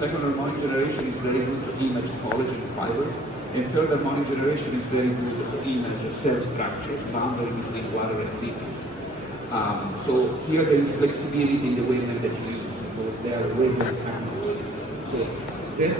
second harmonic generation is very good to image collagen fibers, and third harmonic generation is very good to image cell structures, boundary between water and lipids. So here there is flexibility in the wavelength that you use because they are wavelength agnostic. So then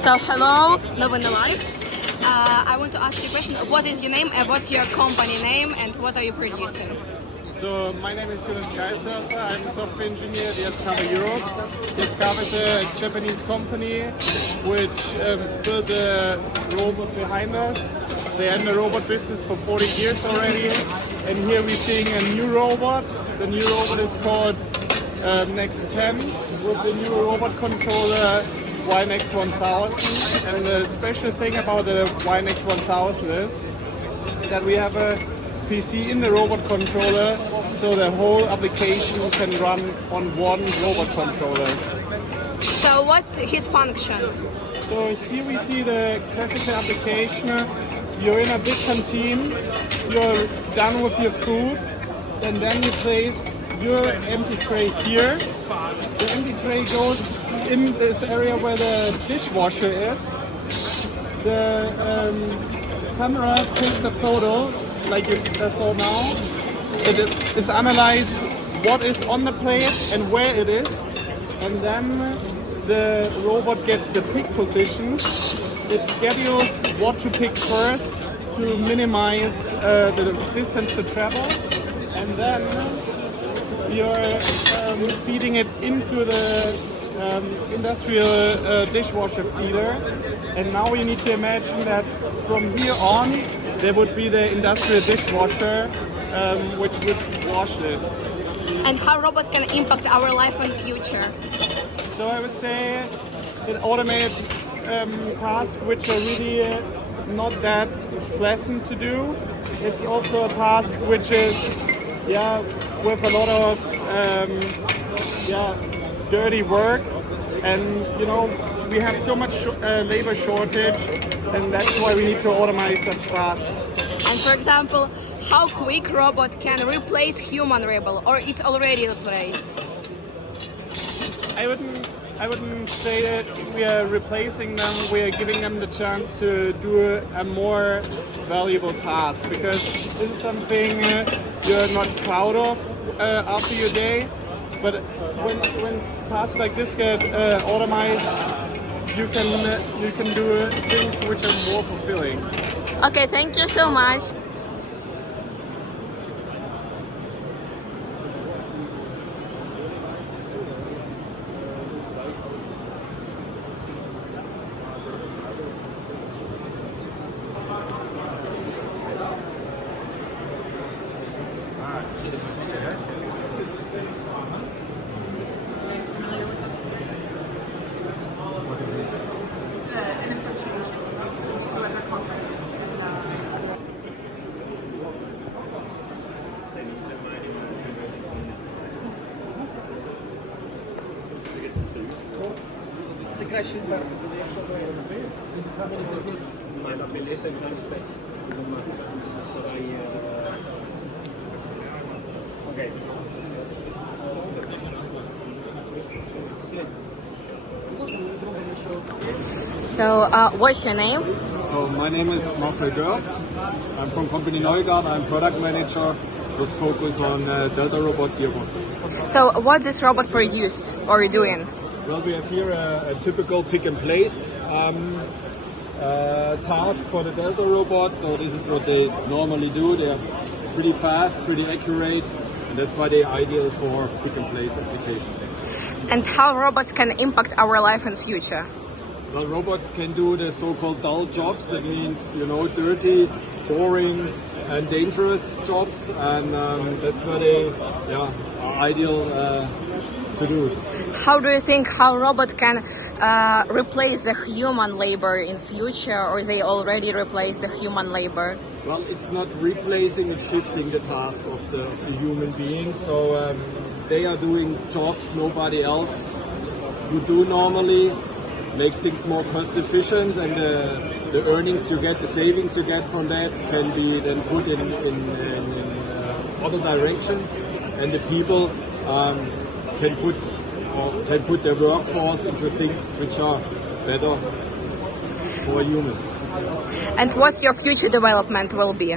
So hello, Novini.LIVE. I want to ask you a question. What is your name and what's your company name and what are you producing? So my name is Olena. I'm a software engineer at Discover Europe. Discover is a Japanese company which built the robot behind us. They are in the robot business for 40 years already. And here we're seeing a new robot. The new robot is called Next 10 with the new robot controller YNX 1000. And the special thing about the YNX 1000 is that we have a PC in the robot controller, so the whole application can run on one robot controller. So what's his function? So here we see the classical application. You're in a big canteen, you're done with your food, and then you place your empty tray here. The empty tray goes in this area where the dishwasher is. The camera takes a photo, like you saw now. It is analyzed what is on the plate and where it is, and then the robot gets the pick positions. It schedules what to pick first to minimize the distance to travel, and then you're feeding it into the industrial dishwasher feeder. And now we need to imagine that from here on there would be the industrial dishwasher which would wash this. And how robot can impact our life in the future? So I would say it automates tasks which are really not that pleasant to do. It's also a task which is with a lot of dirty work, and you know we have so much labor shortage, and that's why we need to automate such tasks. And for example, how quick robot can replace human rebel, or it's already replaced? I wouldn't say that we are replacing them. We are giving them the chance to do a more valuable task, because this is something you're not proud of after your day. But when tasks like this get automated, you can do things which are more fulfilling. Okay, thank you so much. So, what's your name? So my name is Marcel Görz. I'm from company Neugard. I'm product manager with focus on Delta robot gearboxes. So, what's this robot for use or doing? Well, we have here a typical pick and place. task for the Delta robot. So this is what they normally do. They are pretty fast, pretty accurate, and that's why they're ideal for pick and place applications. And how robots can impact our life in future? Well, robots can do the so-called dull jobs. That means, dirty, boring, and dangerous jobs, and that's where they are ideal to do. How do you think how robot can replace the human labor in future, or they already replace the human labor? Well, it's not replacing, it's shifting the task of the human being. So they are doing jobs nobody else would do normally, make things more cost efficient, and the earnings you get, the savings you get from that can be then put in other directions, and the people can put their workforce into things which are better for humans. And what's your future development will be?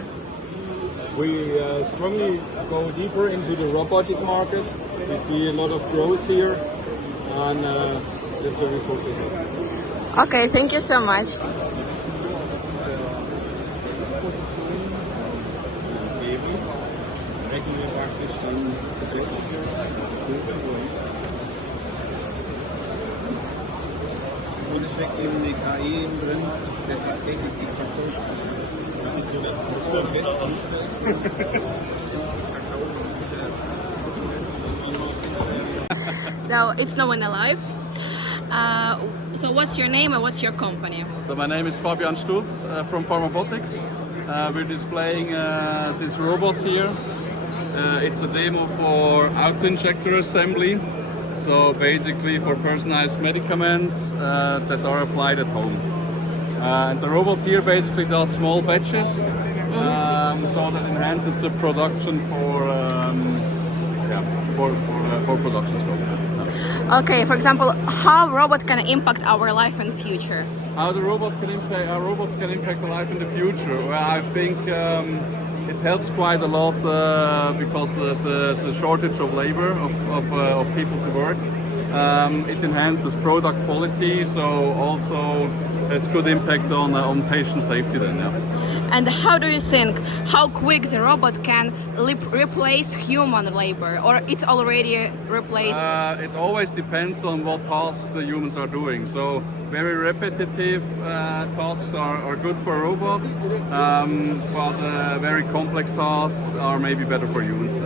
We strongly go deeper into the robotic market. We see a lot of growth here, and that's what we focus on. Okay, thank you so much. Und es steckt eben eine KI drin, der tatsächlich die Traktion spielt. Es ist nicht so, dass es so fest ist. So it's Novini.LIVE. So what's your name and what's your company? So my name is Fabian Stutz from Pharmabotics. We're displaying this robot here. It's a demo for auto-injector assembly. So basically for personalized medicaments that are applied at home. And the robot here basically does small batches, so that enhances the production for production scope. Okay, for example, how robot can impact our life in future? How the robot can impact our robots can impact the life in the future. Well, I think it helps quite a lot because the shortage of labor of people to work. It enhances product quality, so also has good impact on patient safety then. Yeah. And how do you think how quick the robot can replace human labor, or it's already replaced? It always depends on what tasks the humans are doing. So very repetitive tasks are good for a robot, but very complex tasks are maybe better for humans.